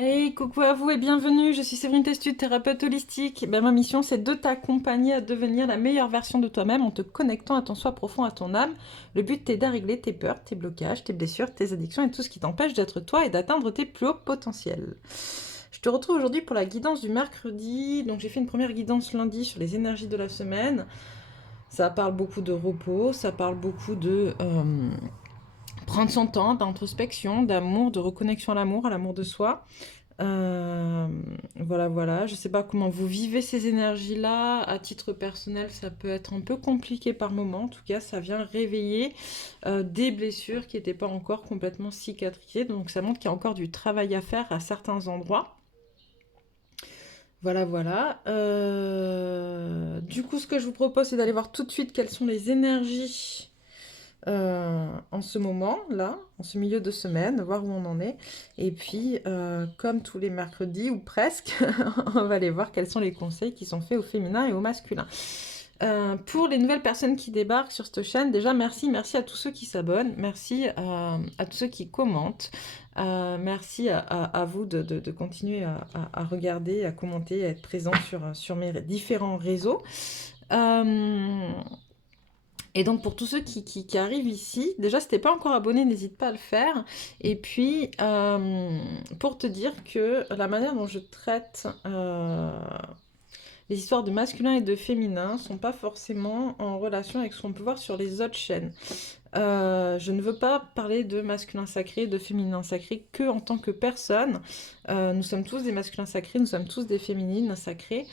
Hey, coucou à vous et bienvenue, je suis Séverine Testu, thérapeute holistique. Ma mission, c'est de t'accompagner à devenir la meilleure version de toi-même en te connectant à ton soi profond, à ton âme. Le but est de régler tes peurs, tes blocages, tes blessures, tes addictions et tout ce qui t'empêche d'être toi et d'atteindre tes plus hauts potentiels. Je te retrouve aujourd'hui pour la guidance du mercredi. Donc j'ai fait une première guidance lundi sur les énergies de la semaine. Ça parle beaucoup de repos, ça parle beaucoup de prendre son temps, d'introspection, d'amour, de reconnexion à l'amour de soi. Euh, voilà. Je sais pas comment vous vivez ces énergies-là. À titre personnel, ça peut être un peu compliqué par moment. En tout cas, ça vient réveiller des blessures qui n'étaient pas encore complètement cicatrisées. Donc, ça montre qu'il y a encore du travail à faire à certains endroits. Voilà. Du coup, ce que je vous propose, c'est d'aller voir tout de suite quelles sont les énergies en ce moment, là, en ce milieu de semaine, voir où on en est. Et puis, comme tous les mercredis, ou presque, on va aller voir quels sont les conseils qui sont faits au féminin et au masculin. Pour les nouvelles personnes qui débarquent sur cette chaîne, déjà merci à tous ceux qui s'abonnent, merci à tous ceux qui commentent, merci à vous de continuer à regarder, à commenter, à être présent sur mes différents réseaux. Et donc pour tous ceux qui arrivent ici, déjà si t'es pas encore abonné, n'hésite pas à le faire. Et puis pour te dire que la manière dont je traite les histoires de masculin et de féminin sont pas forcément en relation avec ce qu'on peut voir sur les autres chaînes. Je ne veux pas parler de masculin sacré, de féminin sacré que en tant que personne. Nous sommes tous des masculins sacrés, nous sommes tous des féminines sacrées,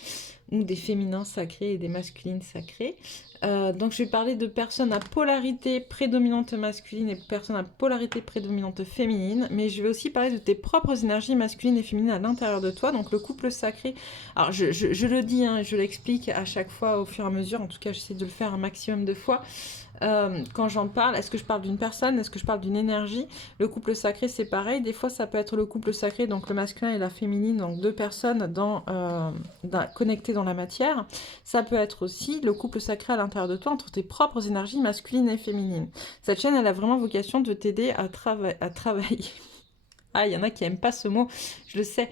ou des féminins sacrés et des masculines sacrées. Donc je vais parler de personnes à polarité prédominante masculine et personnes à polarité prédominante féminine, mais je vais aussi parler de tes propres énergies masculines et féminines à l'intérieur de toi, donc le couple sacré. Alors je le dis, hein, je l'explique à chaque fois au fur et à mesure, en tout cas j'essaie de le faire un maximum de fois. Quand j'en parle, est-ce que je parle d'une personne, est-ce que je parle d'une énergie? Le couple sacré, c'est pareil. Des fois, ça peut être le couple sacré, donc le masculin et la féminine, donc deux personnes connectées dans la matière. Ça peut être aussi le couple sacré à l'intérieur de toi, entre tes propres énergies masculines et féminines. Cette chaîne, elle a vraiment vocation de t'aider à travailler. Ah, il y en a qui n'aiment pas ce mot, je le sais.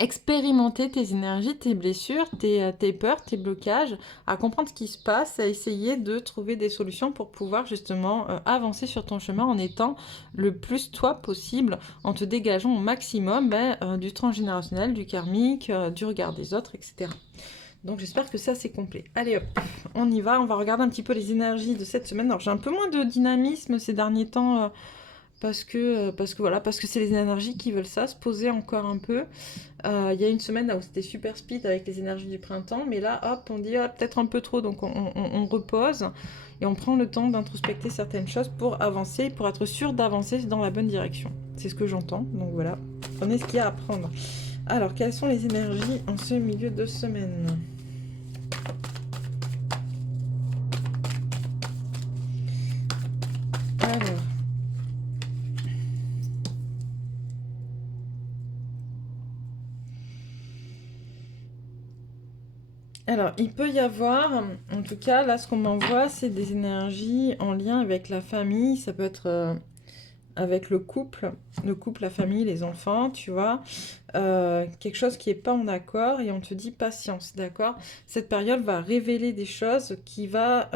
Expérimenter tes énergies, tes blessures, tes peurs, tes blocages, à comprendre ce qui se passe, à essayer de trouver des solutions pour pouvoir justement avancer sur ton chemin en étant le plus toi possible, en te dégageant au maximum du transgénérationnel, du karmique, du regard des autres, etc. Donc j'espère que ça c'est complet. Allez hop, on y va, on va regarder un petit peu les énergies de cette semaine. Alors j'ai un peu moins de dynamisme ces derniers temps. Parce que c'est les énergies qui veulent ça, se poser encore un peu. Il y a une semaine là où c'était super speed avec les énergies du printemps, mais là, hop, on dit peut-être un peu trop, donc on repose et on prend le temps d'introspecter certaines choses pour avancer, pour être sûr d'avancer dans la bonne direction. C'est ce que j'entends, donc voilà, prenez ce qu'il y a à prendre. Alors, quelles sont les énergies en ce milieu de semaine? Alors, il peut y avoir, en tout cas, là, ce qu'on m'envoie, c'est des énergies en lien avec la famille. Ça peut être avec le couple, la famille, les enfants, tu vois. Quelque chose qui n'est pas en accord et on te dit patience, d'accord? Cette période va révéler des choses qui va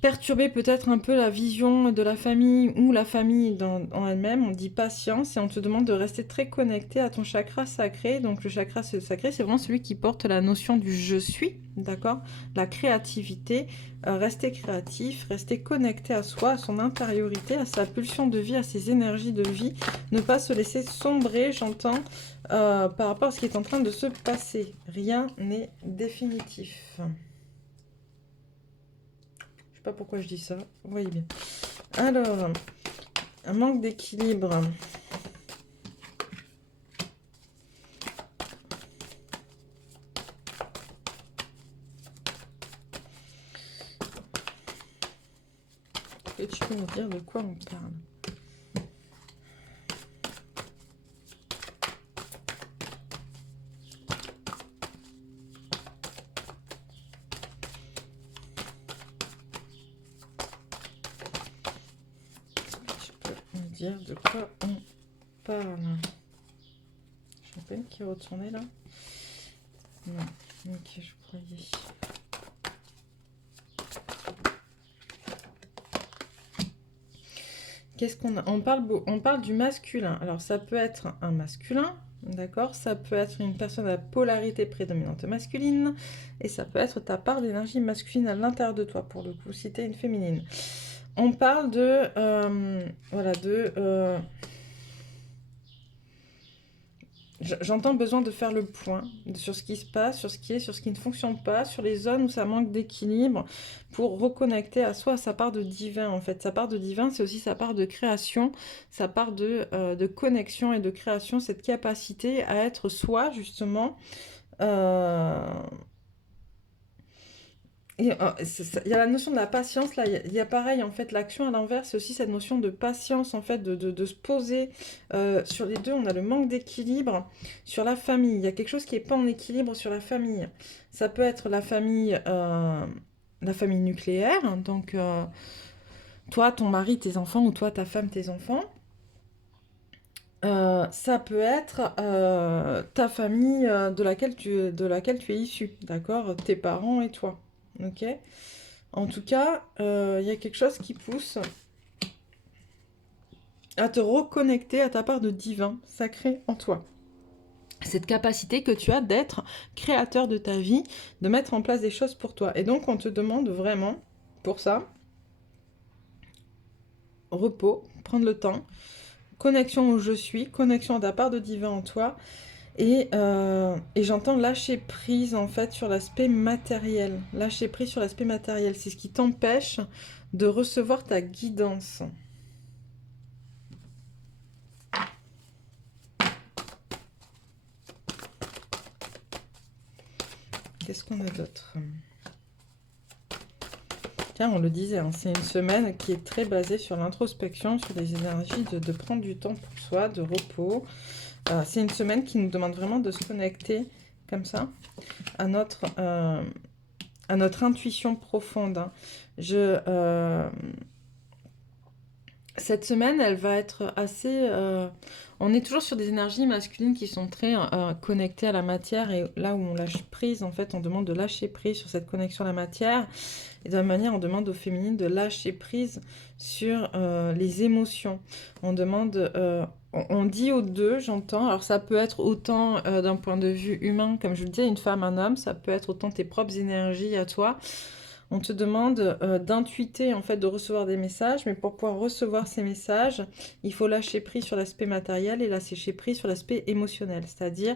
perturber peut-être un peu la vision de la famille ou la famille en elle-même. On dit patience et on te demande de rester très connecté à ton chakra sacré. Donc le chakra sacré, c'est vraiment celui qui porte la notion du je suis, d'accord? La créativité. Rester créatif, rester connecté à soi, à son intériorité, à sa pulsion de vie, à ses énergies de vie. Ne pas se laisser sombrer, j'entends, par rapport à ce qui est en train de se passer. Rien n'est définitif. Je sais pas pourquoi je dis ça, vous voyez bien. Alors, un manque d'équilibre. Et tu peux me dire de quoi on parle? Tu peux me dire de quoi on parle. Champagne qui est retourné là. Non, ok, je croyais. Qu'est-ce qu'on a? On parle du masculin. Alors, ça peut être un masculin, d'accord? Ça peut être une personne à la polarité prédominante masculine. Et ça peut être ta part d'énergie masculine à l'intérieur de toi, pour le coup, si tu es une féminine. On parle de... voilà, de... J'entends besoin de faire le point sur ce qui se passe, sur ce qui ne fonctionne pas, sur les zones où ça manque d'équilibre, pour reconnecter à soi, à sa part de divin en fait. Sa part de divin, c'est aussi sa part de création, sa part de connexion et de création, cette capacité à être soi justement. Euh, Et, il y a la notion de la patience, là, il y a pareil, en fait, l'action à l'envers, c'est aussi cette notion de patience, en fait, de se poser. Sur les deux, on a le manque d'équilibre sur la famille. Il y a quelque chose qui n'est pas en équilibre sur la famille. Ça peut être la famille nucléaire, hein, donc toi, ton mari, tes enfants, ou toi, ta femme, tes enfants. Ça peut être ta famille de laquelle tu es issu, d'accord? Tes parents et toi, ok? En tout cas, il y a quelque chose qui pousse à te reconnecter à ta part de divin, sacré en toi. Cette capacité que tu as d'être créateur de ta vie, de mettre en place des choses pour toi. Et donc, on te demande vraiment, pour ça, repos, prendre le temps, connexion où je suis, connexion à ta part de divin en toi. Et j'entends lâcher prise, en fait, sur l'aspect matériel. Lâcher prise sur l'aspect matériel. C'est ce qui t'empêche de recevoir ta guidance. Qu'est-ce qu'on a d'autre? Tiens, on le disait, hein, c'est une semaine qui est très basée sur l'introspection, sur les énergies, de prendre du temps pour soi, de repos. C'est une semaine qui nous demande vraiment de se connecter comme ça à notre intuition profonde, hein. Cette semaine, elle va être assez... on est toujours sur des énergies masculines qui sont très connectées à la matière. Et là où on lâche prise, en fait, on demande de lâcher prise sur cette connexion à la matière. Et de la même manière, on demande aux féminines de lâcher prise sur les émotions. On demande... on dit aux deux, j'entends. Alors ça peut être autant d'un point de vue humain, comme je le disais, une femme, un homme. Ça peut être autant tes propres énergies à toi. On te demande d'intuiter, en fait, de recevoir des messages, mais pour pouvoir recevoir ces messages, il faut lâcher prise sur l'aspect matériel et lâcher prise sur l'aspect émotionnel. C'est-à-dire,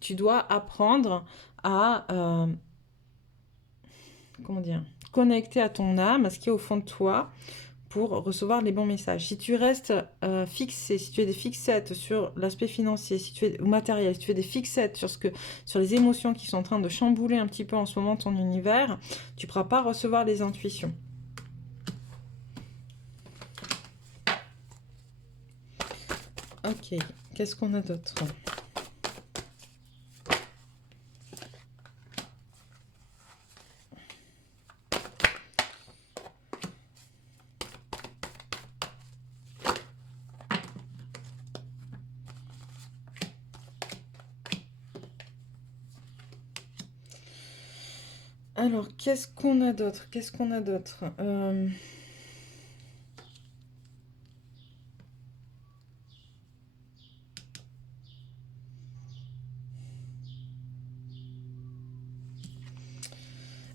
tu dois apprendre à, comment dire, connecter à ton âme, à ce qui est au fond de toi, pour recevoir les bons messages. Si tu restes fixé, si tu as des fixettes sur l'aspect financier, ou matériel, si tu as des fixettes sur les émotions qui sont en train de chambouler un petit peu en ce moment ton univers, tu ne pourras pas recevoir les intuitions. Ok, qu'est-ce qu'on a d'autre? Alors, qu'est-ce qu'on a d'autre? Qu'est-ce qu'on a d'autre?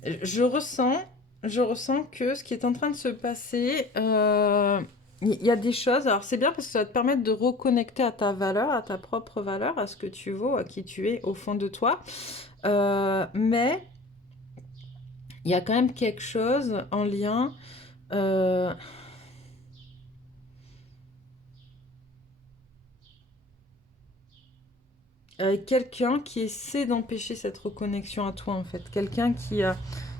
Je ressens que ce qui est en train de se passer, il y a des choses. Alors, c'est bien parce que ça va te permettre de reconnecter à ta valeur, à ta propre valeur, à ce que tu vaux, à qui tu es au fond de toi. Mais il y a quand même quelque chose en lien. Avec quelqu'un qui essaie d'empêcher cette reconnexion à toi, en fait. Quelqu'un qui a...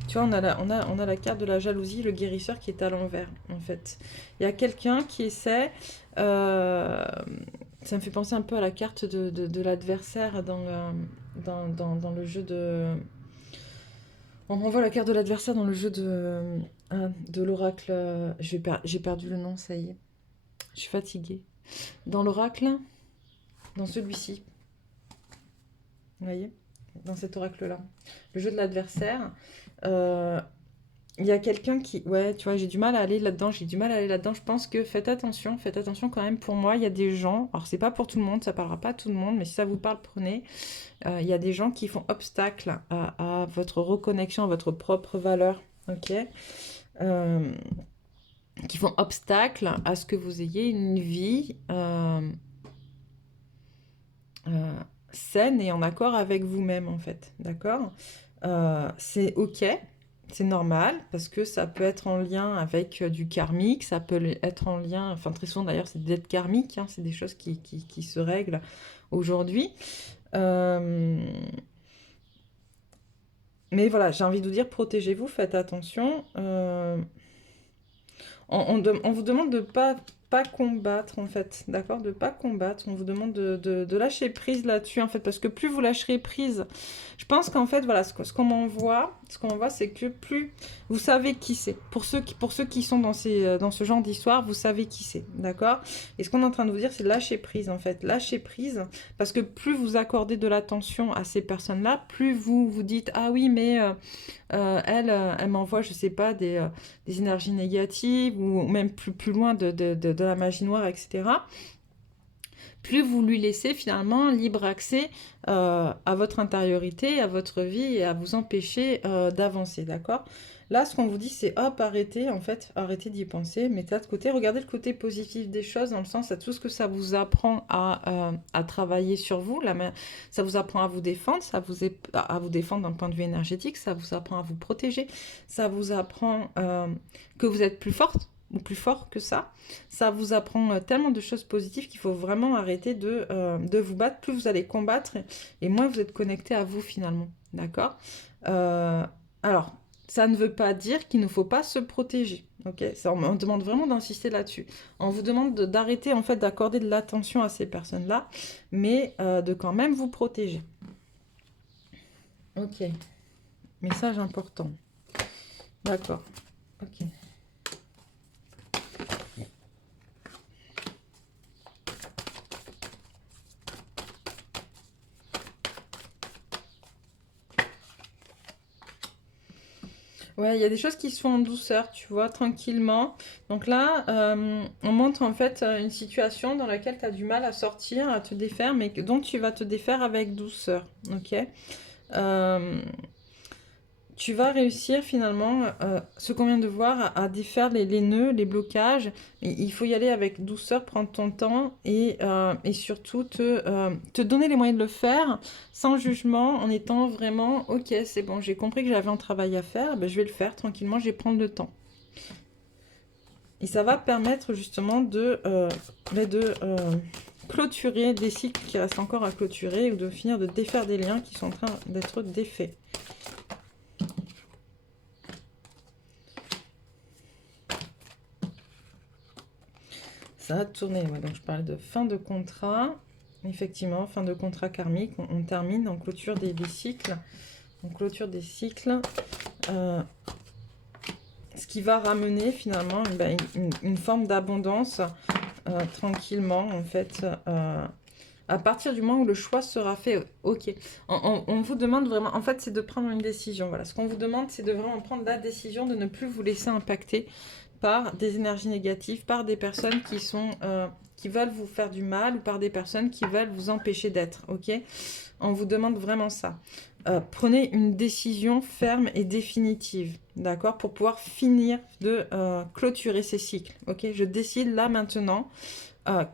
Tu vois, on a la carte de la jalousie, le guérisseur qui est à l'envers, en fait. Il y a quelqu'un qui essaie... ça me fait penser un peu à la carte de l'adversaire dans le jeu de... On renvoie la carte de l'adversaire dans le jeu de l'oracle. J'ai perdu le nom, ça y est. Je suis fatiguée. Dans l'oracle, dans celui-ci, vous voyez, dans cet oracle-là, le jeu de l'adversaire, il y a quelqu'un qui... Ouais, tu vois, j'ai du mal à aller là-dedans, j'ai du mal à aller là-dedans. Je pense que faites attention quand même. Pour moi, il y a des gens, alors c'est pas pour tout le monde, ça parlera pas à tout le monde, mais si ça vous parle, prenez. Il y a des gens qui font obstacle à votre reconnexion, à votre propre valeur, ok? Qui font obstacle à ce que vous ayez une vie saine et en accord avec vous-même, en fait, d'accord? C'est ok, c'est normal, parce que ça peut être en lien avec du karmique, ça peut être en lien, enfin très souvent d'ailleurs c'est des dettes karmiques, hein, c'est des choses qui se règlent aujourd'hui. Mais voilà, j'ai envie de vous dire, protégez-vous, faites attention. On vous demande de pas combattre, en fait, d'accord? De pas combattre. On vous demande de lâcher prise là-dessus, en fait, parce que plus vous lâcherez prise, je pense qu'en fait, voilà, ce qu'on m'envoie, c'est que plus vous savez qui c'est. Pour ceux qui sont dans ce genre d'histoire, vous savez qui c'est, d'accord? Et ce qu'on est en train de vous dire, c'est lâcher prise, en fait. Lâcher prise, parce que plus vous accordez de l'attention à ces personnes-là, plus vous vous dites, ah oui, mais... elle m'envoie, je sais pas, des énergies négatives ou même plus loin de la magie noire, etc. Plus vous lui laissez finalement libre accès à votre intériorité, à votre vie et à vous empêcher d'avancer, d'accord? Là, ce qu'on vous dit, c'est hop, arrêtez, en fait, arrêtez d'y penser, mettez ça de côté, regardez le côté positif des choses, dans le sens à tout ce que ça vous apprend à travailler sur vous, ça vous apprend à vous défendre, à vous défendre d'un point de vue énergétique, ça vous apprend à vous protéger, ça vous apprend que vous êtes plus forte ou plus fort que ça vous apprend tellement de choses positives qu'il faut vraiment arrêter de vous battre, plus vous allez combattre et moins vous êtes connecté à vous finalement, d'accord? Alors, ça ne veut pas dire qu'il ne faut pas se protéger, ok? On demande vraiment d'insister là-dessus. On vous demande d'arrêter en fait d'accorder de l'attention à ces personnes-là, mais de quand même vous protéger. Ok. Message important. D'accord. Ok. Ouais, il y a des choses qui se font en douceur, tu vois, tranquillement. Donc là, on montre en fait une situation dans laquelle tu as du mal à sortir, à te défaire, mais dont tu vas te défaire avec douceur, ok? Euh, Tu vas réussir finalement, ce qu'on vient de voir, à défaire les nœuds, les blocages. Il faut y aller avec douceur, prendre ton temps et surtout te donner les moyens de le faire sans jugement, en étant vraiment, ok, c'est bon, j'ai compris que j'avais un travail à faire, ben, je vais le faire tranquillement, je vais prendre le temps. Et ça va permettre justement de clôturer des cycles qui restent encore à clôturer ou de finir de défaire des liens qui sont en train d'être défaits. Ça a tourné, ouais. Donc je parlais de fin de contrat. Effectivement, fin de contrat karmique. On termine, on clôture des cycles. On clôture des cycles. Ce qui va ramener finalement une forme d'abondance tranquillement, en fait. À partir du moment où le choix sera fait, ok. On vous demande vraiment, en fait, c'est de prendre une décision. Voilà, ce qu'on vous demande, c'est de vraiment prendre la décision de ne plus vous laisser impacter par des énergies négatives, par des personnes qui veulent vous faire du mal ou par des personnes qui veulent vous empêcher d'être, ok? On vous demande vraiment ça. Prenez une décision ferme et définitive, d'accord? Pour pouvoir finir de clôturer ces cycles, ok? Je décide là maintenant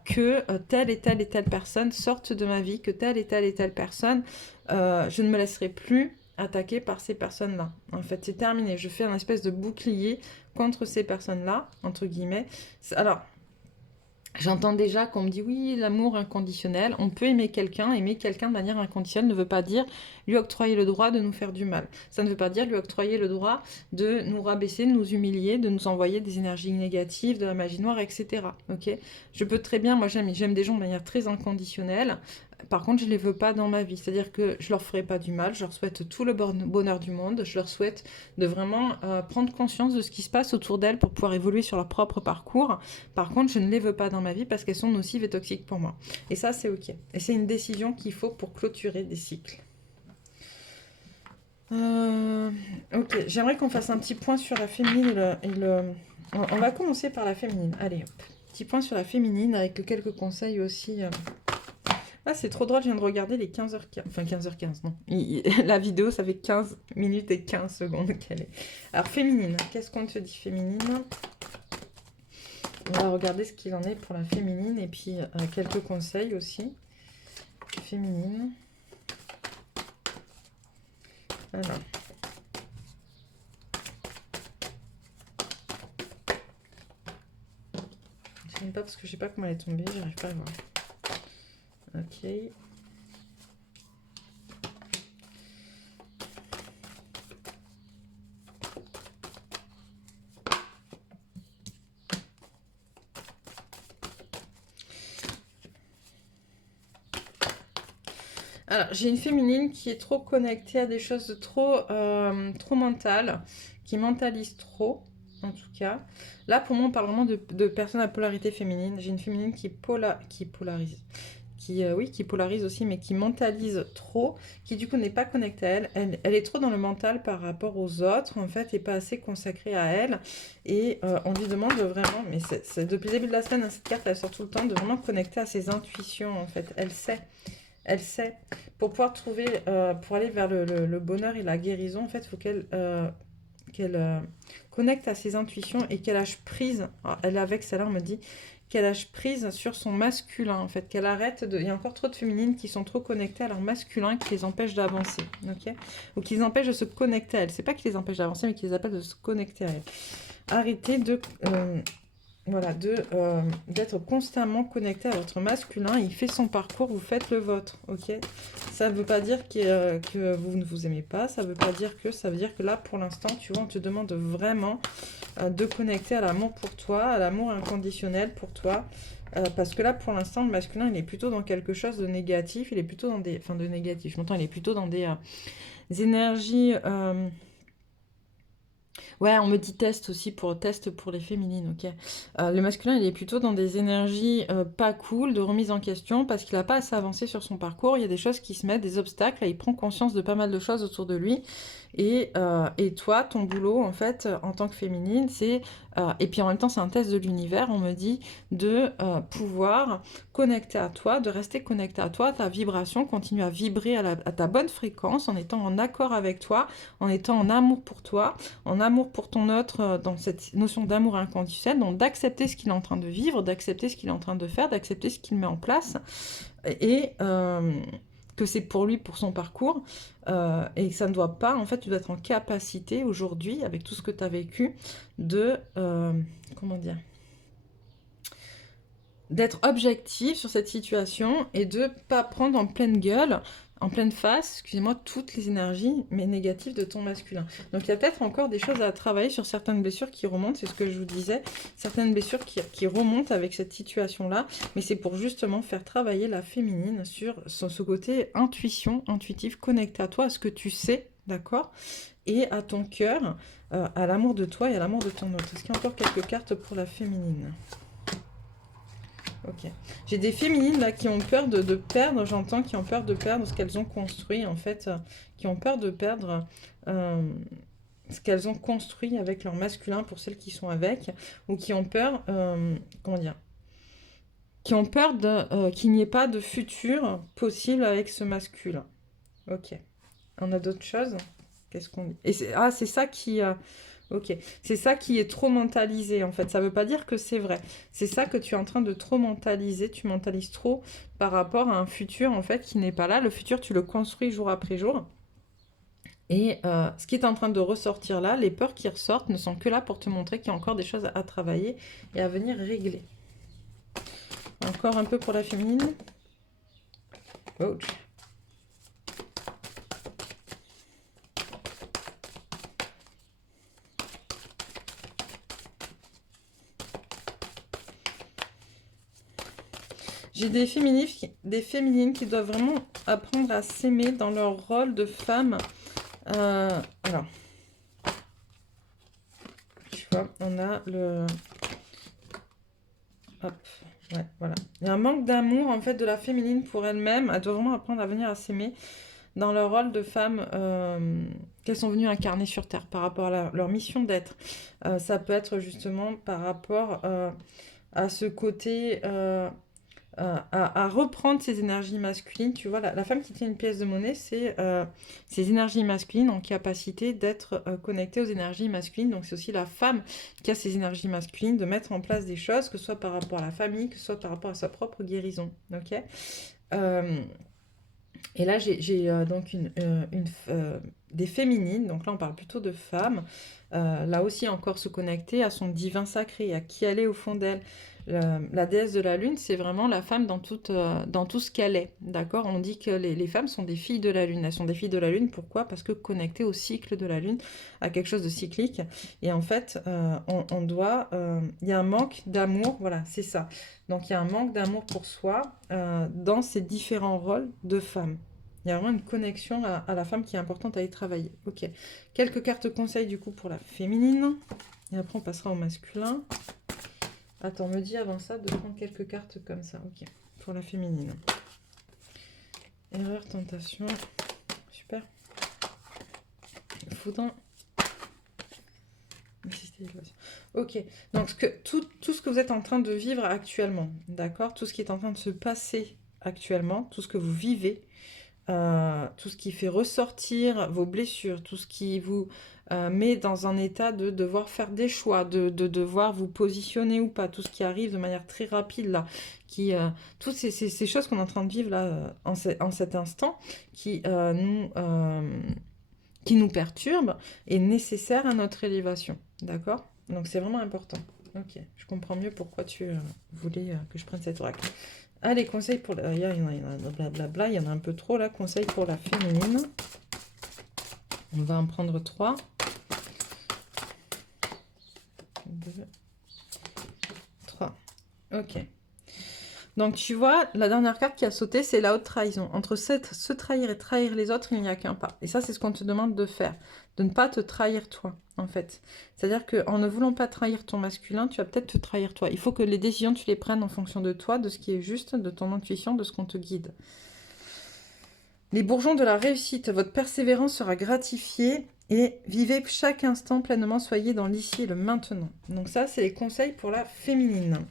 que telle et telle personne sorte de ma vie, que telle et telle personne, je ne me laisserai plus attaquer par ces personnes-là. En fait, c'est terminé. Je fais un espèce de bouclier contre ces personnes-là, entre guillemets. Alors, j'entends déjà qu'on me dit oui, l'amour inconditionnel. On peut aimer quelqu'un de manière inconditionnelle ne veut pas dire lui octroyer le droit de nous faire du mal. Ça ne veut pas dire lui octroyer le droit de nous rabaisser, de nous humilier, de nous envoyer des énergies négatives, de la magie noire, etc. Ok? Je peux très bien, moi j'aime des gens de manière très inconditionnelle. Par contre, je les veux pas dans ma vie. C'est-à-dire que je leur ferai pas du mal. Je leur souhaite tout le bonheur du monde. Je leur souhaite de vraiment prendre conscience de ce qui se passe autour d'elles pour pouvoir évoluer sur leur propre parcours. Par contre, je ne les veux pas dans ma vie parce qu'elles sont nocives et toxiques pour moi. Et ça, c'est ok. Et c'est une décision qu'il faut pour clôturer des cycles. Ok, j'aimerais qu'on fasse un petit point sur la féminine On va commencer par la féminine. Allez, hop. Petit point sur la féminine avec quelques conseils aussi. Ah, c'est trop drôle, je viens de regarder les 15h15. Enfin, 15h15, non. La vidéo, ça fait 15 minutes et 15 secondes qu'elle est. Alors, féminine, qu'est-ce qu'on te dit, féminine? On va regarder ce qu'il en est pour la féminine et puis quelques conseils aussi. Féminine. Alors. Je sais même pas parce que je sais pas comment elle est tombée, j'arrive pas à voir. Ok. Alors, j'ai une féminine qui est trop connectée à des choses de trop mentales, qui mentalise trop, en tout cas. Là, pour moi, on parle vraiment de personnes à polarité féminine. J'ai une féminine qui polarise. Qui polarise aussi, mais qui mentalise trop, qui du coup n'est pas connectée à elle. Elle est trop dans le mental par rapport aux autres, en fait, et pas assez consacrée à elle. Et on lui demande vraiment, mais c'est depuis le début de la semaine, hein, cette carte, elle sort tout le temps, de vraiment connecter à ses intuitions, en fait. Elle sait. Pour pouvoir trouver, pour aller vers le bonheur et la guérison, en fait, il faut qu'elle connecte à ses intuitions et qu'elle lâche prise. Alors, elle avec celle-là, on me dit qu'elle lâche prise sur son masculin, en fait, qu'elle arrête de... Il y a encore trop de féminines qui sont trop connectées à leur masculin, qui les empêchent d'avancer, ok? Ou qui les empêchent de se connecter à elle. C'est pas qui les empêche d'avancer, mais qui les appelle de se connecter à elle. Arrêtez de... voilà, d'être constamment connecté à votre masculin. Il fait son parcours, vous faites le vôtre, ok? Ça ne veut pas dire que vous ne vous aimez pas, ça veut pas dire que, ça veut dire que là, pour l'instant, tu vois, on te demande vraiment de connecter à l'amour pour toi, à l'amour inconditionnel pour toi. Parce que là, pour l'instant, le masculin, il est plutôt dans quelque chose de négatif, il est plutôt dans des... Enfin, de négatif, je m'entends, il est plutôt dans des énergies... Ouais, on me dit test pour les féminines, ok. Le masculin, il est plutôt dans des énergies pas cool, de remise en question, parce qu'il n'a pas assez avancé sur son parcours. Il y a des choses qui se mettent, des obstacles. Là, il prend conscience de pas mal de choses autour de lui. Et toi, ton boulot, en fait, en tant que féminine, c'est... et puis en même temps, c'est un test de l'univers, on me dit, de pouvoir connecter à toi, de rester connecté à toi, à ta vibration, continuer à vibrer à ta bonne fréquence, en étant en accord avec toi, en étant en amour pour toi, en amour pour ton autre, dans cette notion d'amour inconditionnel, donc d'accepter ce qu'il est en train de vivre, d'accepter ce qu'il est en train de faire, d'accepter ce qu'il met en place, et que c'est pour lui, pour son parcours, et que ça ne doit pas, en fait, tu dois être en capacité aujourd'hui, avec tout ce que tu as vécu, de, comment dire, d'être objectif sur cette situation et de pas prendre en pleine gueule, en pleine face, excusez-moi, toutes les énergies mais négatives de ton masculin. Donc il y a peut-être encore des choses à travailler sur certaines blessures qui remontent, c'est ce que je vous disais, certaines blessures qui remontent avec cette situation-là, mais c'est pour justement faire travailler la féminine sur ce côté intuition, intuitif, connecté à toi, à ce que tu sais, d'accord, et à ton cœur, à l'amour de toi et à l'amour de ton autre. Est-ce qu'il y a encore quelques cartes pour la féminine ? Ok. J'ai des féminines là qui ont peur de perdre, j'entends, qui ont peur de perdre ce qu'elles ont construit en fait, qui ont peur de perdre ce qu'elles ont construit avec leur masculin pour celles qui sont avec, ou qui ont peur, comment dire, qui ont peur qu'il n'y ait pas de futur possible avec ce masculin. Ok. On a d'autres choses? Qu'est-ce qu'on dit? Et c'est ça qui... ok, c'est ça qui est trop mentalisé en fait. Ça veut pas dire que c'est vrai. C'est ça que tu es en train de trop mentaliser. Tu mentalises trop par rapport à un futur en fait qui n'est pas là. Le futur, tu le construis jour après jour. Et ce qui est en train de ressortir là, les peurs qui ressortent ne sont que là pour te montrer qu'il y a encore des choses à travailler et à venir régler. Encore un peu pour la féminine. Ouch. J'ai des féminines qui doivent vraiment apprendre à s'aimer dans leur rôle de femme. Alors, tu vois, on a le... Hop, ouais, voilà. Il y a un manque d'amour, en fait, de la féminine pour elle-même. Elle doit vraiment apprendre à venir à s'aimer dans leur rôle de femme qu'elles sont venues incarner sur Terre par rapport à leur mission d'être. Ça peut être justement par rapport à ce côté, à reprendre ses énergies masculines. Tu vois, la femme qui tient une pièce de monnaie, c'est ses énergies masculines en capacité d'être connectée aux énergies masculines. Donc c'est aussi la femme qui a ses énergies masculines, de mettre en place des choses, que ce soit par rapport à la famille, que ce soit par rapport à sa propre guérison. Ok. Et là, j'ai donc des féminines, donc là on parle plutôt de femmes, là aussi encore se connecter à son divin sacré, à qui elle est au fond d'elle. La déesse de la lune, c'est vraiment la femme dans tout ce qu'elle est, d'accord? On dit que les femmes sont des filles de la lune. Elles sont des filles de la lune, pourquoi? Parce que connectées au cycle de la lune, à quelque chose de cyclique. Et en fait, on doit... Il y a un manque d'amour, voilà, c'est ça. Donc il y a un manque d'amour pour soi dans ces différents rôles de femme. Il y a vraiment une connexion à la femme qui est importante à y travailler. Ok. Quelques cartes conseils du coup pour la féminine. Et après on passera au masculin. Attends, me dis avant ça de prendre quelques cartes comme ça. Ok. Pour la féminine. Erreur, tentation. Super. Foudre. Ok, donc tout ce que vous êtes en train de vivre actuellement, d'accord? Tout ce qui est en train de se passer actuellement, tout ce que vous vivez, tout ce qui fait ressortir vos blessures, tout ce qui vous met dans un état de devoir faire des choix, de devoir vous positionner ou pas, tout ce qui arrive de manière très rapide là, toutes ces choses qu'on est en train de vivre là en cet instant, qui nous perturbe est nécessaire à notre élévation. D'accord? Donc c'est vraiment important. Ok, je comprends mieux pourquoi tu voulais que je prenne cet oracle. Allez, conseils pour la... Il y en a blablabla, il y en a un peu trop là. Conseils pour la féminine. On va en prendre 3. 2, 3. Ok. Donc tu vois, la dernière carte qui a sauté, c'est la haute trahison. Entre se trahir et trahir les autres, il n'y a qu'un pas. Et ça, c'est ce qu'on te demande de faire. De ne pas te trahir toi, en fait. C'est-à-dire qu'en ne voulant pas trahir ton masculin, tu vas peut-être te trahir toi. Il faut que les décisions, tu les prennes en fonction de toi, de ce qui est juste, de ton intuition, de ce qu'on te guide. Les bourgeons de la réussite, votre persévérance sera gratifiée et vivez chaque instant pleinement, soyez dans l'ici et le maintenant. Donc ça, c'est les conseils pour la féminine.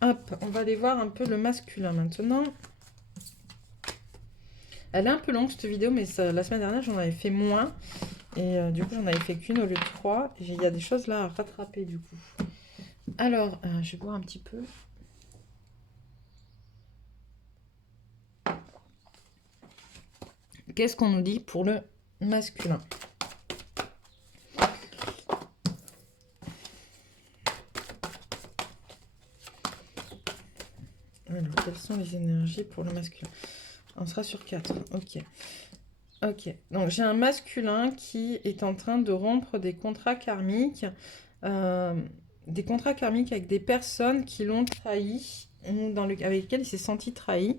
Hop, on va aller voir un peu le masculin maintenant. Elle est un peu longue cette vidéo, mais la semaine dernière j'en avais fait moins. Et du coup j'en avais fait qu'une au lieu de 3. Il y a des choses là à rattraper du coup. Alors, je vais voir un petit peu. Qu'est-ce qu'on nous dit pour le masculin ? Alors, quelles sont les énergies pour le masculin? On sera sur 4. Ok. Ok. Donc, j'ai un masculin qui est en train de rompre des contrats karmiques. Des contrats karmiques avec des personnes qui l'ont trahi, ou avec lesquelles il s'est senti trahi.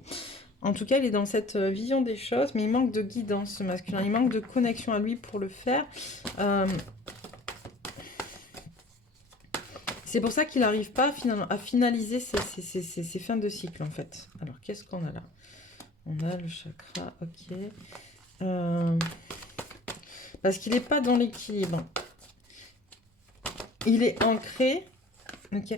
En tout cas, il est dans cette vision des choses, mais il manque de guidance, ce masculin. Il manque de connexion à lui pour le faire. C'est pour ça qu'il n'arrive pas à finaliser ses fins de cycle, en fait. Alors, qu'est-ce qu'on a là? On a le chakra, ok. Parce qu'il n'est pas dans l'équilibre. Il est ancré. Ok.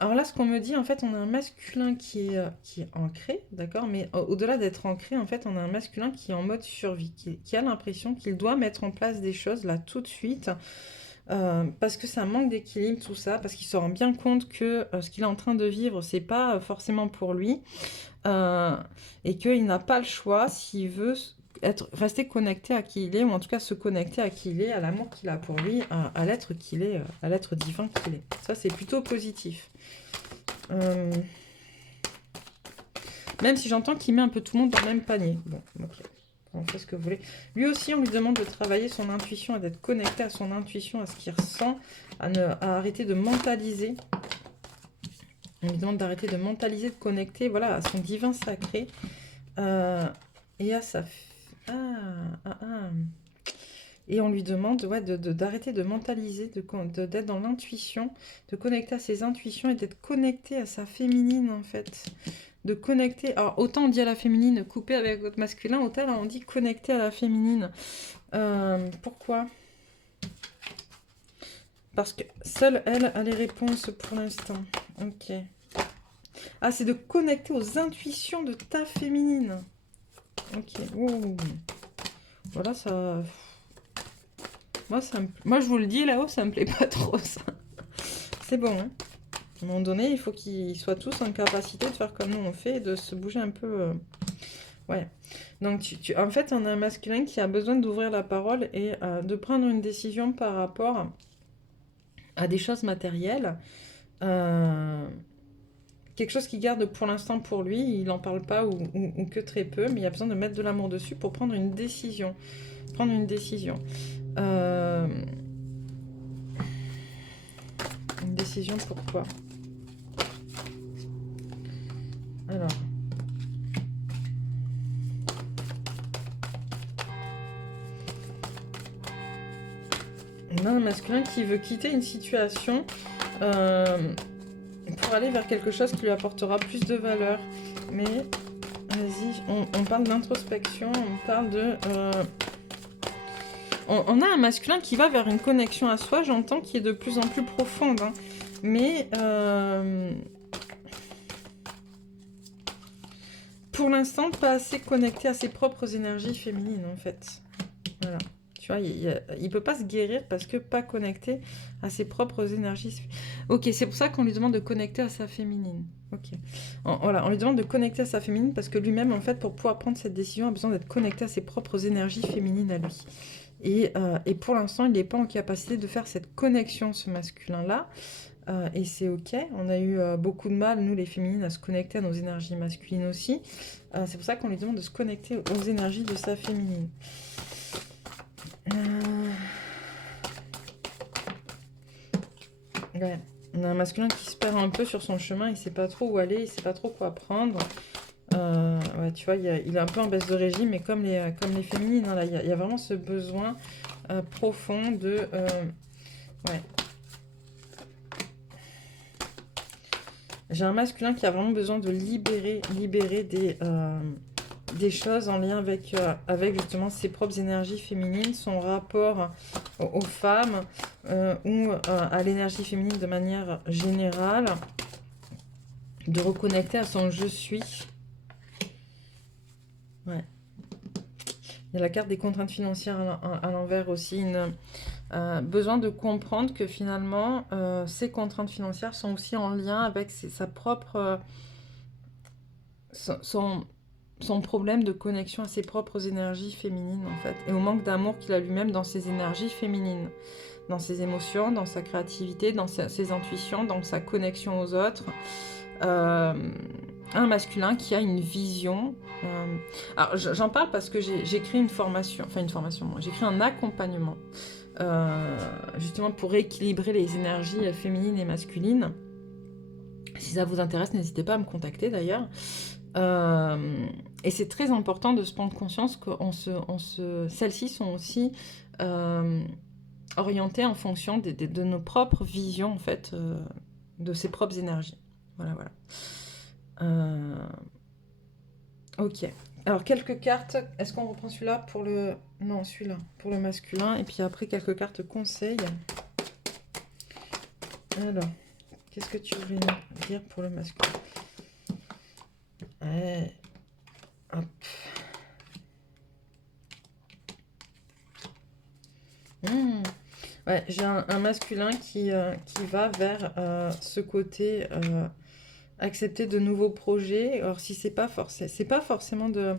Alors là, ce qu'on me dit, en fait, on a un masculin qui est ancré, d'accord? Mais au-delà d'être ancré, en fait, on a un masculin qui est en mode survie, qui a l'impression qu'il doit mettre en place des choses là tout de suite. Parce que ça manque d'équilibre, tout ça, parce qu'il se rend bien compte que ce qu'il est en train de vivre, c'est pas forcément pour lui, et qu'il n'a pas le choix s'il veut rester connecté à qui il est, ou en tout cas se connecter à qui il est, à l'amour qu'il a pour lui, à l'être qu'il est, à l'être divin qu'il est. Ça, c'est plutôt positif. Même si j'entends qu'il met un peu tout le monde dans le même panier. Bon, ok. On fait ce que vous voulez. Lui aussi, on lui demande de travailler son intuition et d'être connecté à son intuition, à ce qu'il ressent, à arrêter de mentaliser On lui demande d'arrêter de mentaliser, de connecter, voilà, à son divin sacré et à sa... Et on lui demande ouais, d'arrêter de mentaliser, d'être dans l'intuition, de connecter à ses intuitions et d'être connecté à sa féminine, en fait. De connecter... Alors, autant on dit à la féminine, couper avec votre masculin, autant là, on dit connecter à la féminine. Pourquoi ? Parce que seule elle a les réponses pour l'instant. Ok. Ah, c'est de connecter aux intuitions de ta féminine. Ok. Ouh. Voilà, ça... Moi, je vous le dis, là-haut, ça me plaît pas trop, ça. C'est bon, hein. À un moment donné, il faut qu'ils soient tous en capacité de faire comme nous on fait et de se bouger un peu... Ouais. Donc, en fait, on a un masculin qui a besoin d'ouvrir la parole et de prendre une décision par rapport à des choses matérielles. Quelque chose qu'il garde pour l'instant pour lui, il n'en parle pas ou que très peu, mais il a besoin de mettre de l'amour dessus pour prendre une décision. Prendre une décision. Une décision pourquoi? Alors. On a un masculin qui veut quitter une situation pour aller vers quelque chose qui lui apportera plus de valeur. Mais, vas-y, on parle d'introspection, on parle de... On a un masculin qui va vers une connexion à soi, j'entends, qui est de plus en plus profonde. Hein. Mais... pour l'instant, pas assez connecté à ses propres énergies féminines, en fait. Voilà. Tu vois, il peut pas se guérir parce que pas connecté à ses propres énergies. Ok, c'est pour ça qu'on lui demande de connecter à sa féminine. Ok. Voilà, on lui demande de connecter à sa féminine parce que lui-même, en fait, pour pouvoir prendre cette décision, a besoin d'être connecté à ses propres énergies féminines à lui. Et pour l'instant, il n'est pas en capacité de faire cette connexion, ce masculin-là. Et c'est ok. On a eu beaucoup de mal, nous les féminines, à se connecter à nos énergies masculines aussi. C'est pour ça qu'on lui demande de se connecter aux énergies de sa féminine. Ouais. On a un masculin qui se perd un peu sur son chemin, il sait pas trop où aller, il sait pas trop quoi prendre. Ouais, tu vois, il est un peu en baisse de régime, mais comme les féminines, hein, là, il y a vraiment ce besoin profond de... ouais. J'ai un masculin qui a vraiment besoin de libérer des choses en lien avec justement ses propres énergies féminines, son rapport aux femmes ou à l'énergie féminine de manière générale, de reconnecter à son je suis. Ouais. Il y a la carte des contraintes financières à l'envers aussi, besoin de comprendre que finalement ces contraintes financières sont aussi en lien avec sa propre son problème de connexion à ses propres énergies féminines en fait, et au manque d'amour qu'il a lui-même dans ses énergies féminines, dans ses émotions, dans sa créativité, dans ses intuitions, dans sa connexion aux autres. Un masculin qui a une vision. Alors j'en parle parce que j'ai créé j'ai créé un accompagnement justement pour rééquilibrer les énergies féminines et masculines. Si ça vous intéresse, n'hésitez pas à me contacter d'ailleurs. Et c'est très important de se prendre conscience que celles-ci sont aussi orientées en fonction de nos propres visions en fait, de ses propres énergies. Voilà. Ok. Alors quelques cartes. Est-ce qu'on reprend celui-là pour le... Non, celui-là pour le masculin. Et puis après quelques cartes conseils. Alors, qu'est-ce que tu voulais me dire pour le masculin? Hop. Ouais, j'ai un masculin qui va vers ce côté accepter de nouveaux projets. Alors si c'est pas forcément de...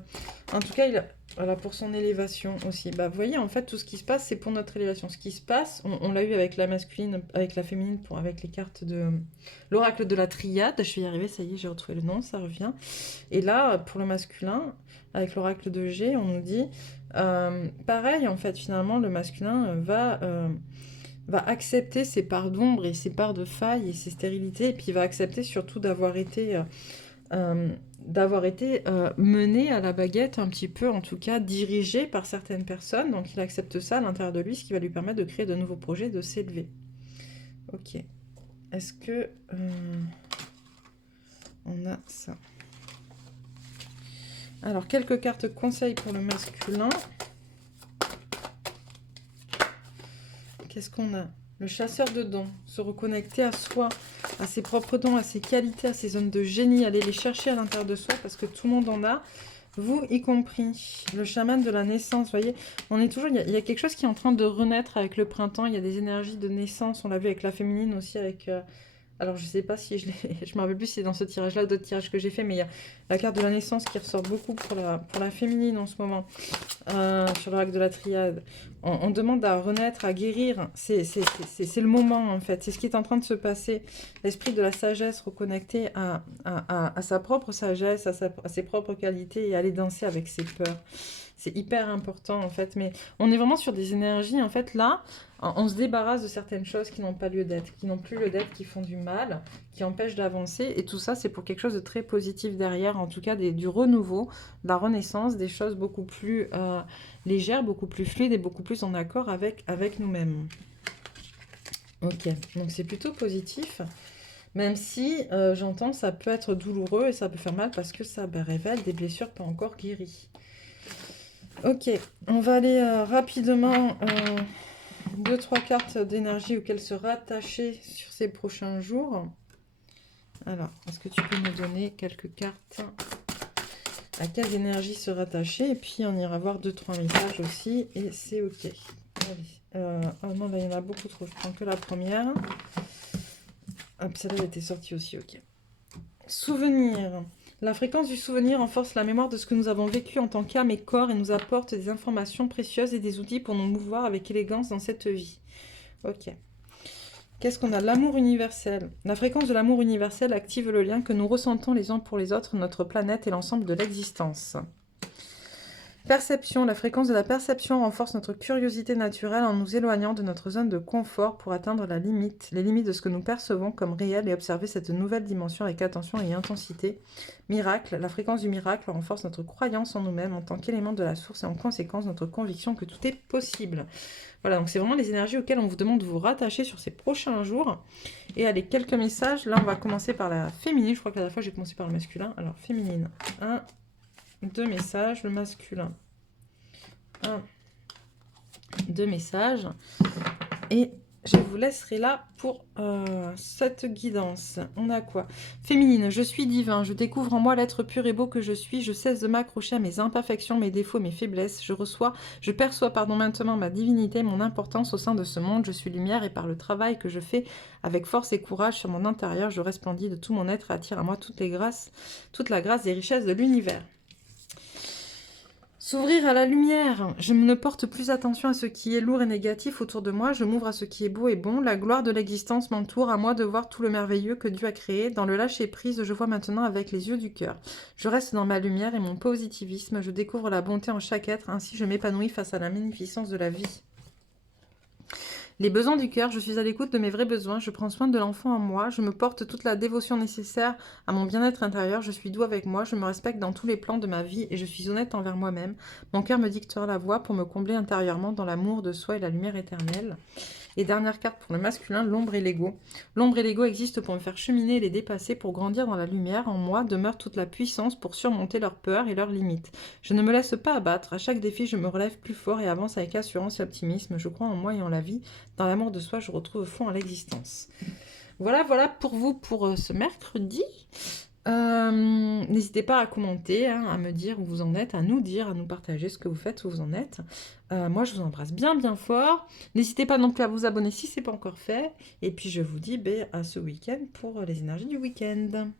En tout cas, voilà, pour son élévation aussi. Bah, vous voyez, en fait, tout ce qui se passe, c'est pour notre élévation. Ce qui se passe, on l'a eu avec la masculine, avec la féminine, avec les cartes de l'oracle de la triade. Je vais y arriver, ça y est, j'ai retrouvé le nom, ça revient. Et là, pour le masculin, avec l'oracle de G, on nous dit... pareil, en fait, finalement, le masculin va va accepter ses parts d'ombre et ses parts de failles et ses stérilités, et puis il va accepter surtout d'avoir été mené à la baguette, un petit peu, en tout cas, dirigé par certaines personnes. Donc il accepte ça à l'intérieur de lui, ce qui va lui permettre de créer de nouveaux projets, de s'élever. Ok. Est-ce que on a ça? Alors, quelques cartes conseils pour le masculin. Qu'est-ce qu'on a? Le chasseur de dons. Se reconnecter à soi, à ses propres dons, à ses qualités, à ses zones de génie. Aller les chercher à l'intérieur de soi parce que tout le monde en a, vous y compris. Le chaman de la naissance, vous voyez, on est toujours... Il y a quelque chose qui est en train de renaître avec le printemps. Il y a des énergies de naissance. On l'a vu avec la féminine aussi, avec... Alors, je sais pas si je me rappelle plus si c'est dans ce tirage-là ou d'autres tirages que j'ai fait, mais il y a la carte de la naissance qui ressort beaucoup pour la féminine en ce moment, sur l'oracle de la triade. On demande à renaître, à guérir. C'est le moment, en fait. C'est ce qui est en train de se passer. L'esprit de la sagesse, reconnecté à sa propre sagesse, à ses propres qualités et aller danser avec ses peurs. C'est hyper important, en fait. Mais on est vraiment sur des énergies, en fait, là... On se débarrasse de certaines choses qui n'ont pas lieu d'être, qui n'ont plus lieu d'être, qui font du mal, qui empêchent d'avancer. Et tout ça, c'est pour quelque chose de très positif derrière, en tout cas du renouveau, de la renaissance, des choses beaucoup plus légères, beaucoup plus fluides et beaucoup plus en accord avec nous-mêmes. Ok, donc c'est plutôt positif, même si j'entends ça peut être douloureux et ça peut faire mal parce que ça révèle des blessures pas encore guéries. Ok, on va aller rapidement... 2-3 cartes d'énergie auxquelles se rattacher sur ces prochains jours. Alors, est-ce que tu peux me donner quelques cartes à quelle énergie se rattacher? Et puis, on ira voir 2-3 messages aussi. Et c'est ok. Allez. Oh non, là, il y en a beaucoup trop. Je prends que la première. Hop, celle-là était sortie aussi, ok. Souvenir. La fréquence du souvenir renforce la mémoire de ce que nous avons vécu en tant qu'âme et corps et nous apporte des informations précieuses et des outils pour nous mouvoir avec élégance dans cette vie. Ok. Qu'est-ce qu'on a? L'amour universel. La fréquence de l'amour universel active le lien que nous ressentons les uns pour les autres, notre planète et l'ensemble de l'existence. Perception. La fréquence de la perception renforce notre curiosité naturelle en nous éloignant de notre zone de confort pour atteindre les limites de ce que nous percevons comme réel et observer cette nouvelle dimension avec attention et intensité. Miracle. La fréquence du miracle renforce notre croyance en nous-mêmes en tant qu'élément de la source et en conséquence notre conviction que tout est possible. Voilà, donc c'est vraiment les énergies auxquelles on vous demande de vous rattacher sur ces prochains jours. Et allez, quelques messages. Là, on va commencer par la féminine. Je crois que la dernière fois, j'ai commencé par le masculin. Alors, féminine. 2 messages, le masculin. 2 messages. Et je vous laisserai là pour cette guidance. On a quoi? Féminine, je suis divin, je découvre en moi l'être pur et beau que je suis, je cesse de m'accrocher à mes imperfections, mes défauts, mes faiblesses, je perçois maintenant ma divinité, mon importance au sein de ce monde, je suis lumière et par le travail que je fais avec force et courage sur mon intérieur, je resplendis de tout mon être et attire à moi toute la grâce et richesses de l'univers. S'ouvrir à la lumière. Je ne porte plus attention à ce qui est lourd et négatif autour de moi. Je m'ouvre à ce qui est beau et bon. La gloire de l'existence m'entoure. À moi de voir tout le merveilleux que Dieu a créé. Dans le lâcher-prise, je vois maintenant avec les yeux du cœur. Je reste dans ma lumière et mon positivisme. Je découvre la bonté en chaque être. Ainsi, je m'épanouis face à la magnificence de la vie. Les besoins du cœur, je suis à l'écoute de mes vrais besoins, je prends soin de l'enfant en moi, je me porte toute la dévotion nécessaire à mon bien-être intérieur, je suis doux avec moi, je me respecte dans tous les plans de ma vie et je suis honnête envers moi-même. Mon cœur me dictera la voie pour me combler intérieurement dans l'amour de soi et la lumière éternelle. Et dernière carte pour le masculin, l'ombre et l'ego. L'ombre et l'ego existent pour me faire cheminer et les dépasser, pour grandir dans la lumière. En moi demeure toute la puissance pour surmonter leurs peurs et leurs limites. Je ne me laisse pas abattre. À chaque défi, je me relève plus fort et avance avec assurance et optimisme. Je crois en moi et en la vie. Dans l'amour de soi, je retrouve fond à l'existence. Voilà pour vous pour ce mercredi. N'hésitez pas à commenter, à me dire où vous en êtes, à nous dire, à nous partager ce que vous faites, où vous en êtes. Moi, je vous embrasse bien fort. N'hésitez pas non plus à vous abonner si ce n'est pas encore fait. Et puis, je vous dis à ce week-end pour les énergies du week-end.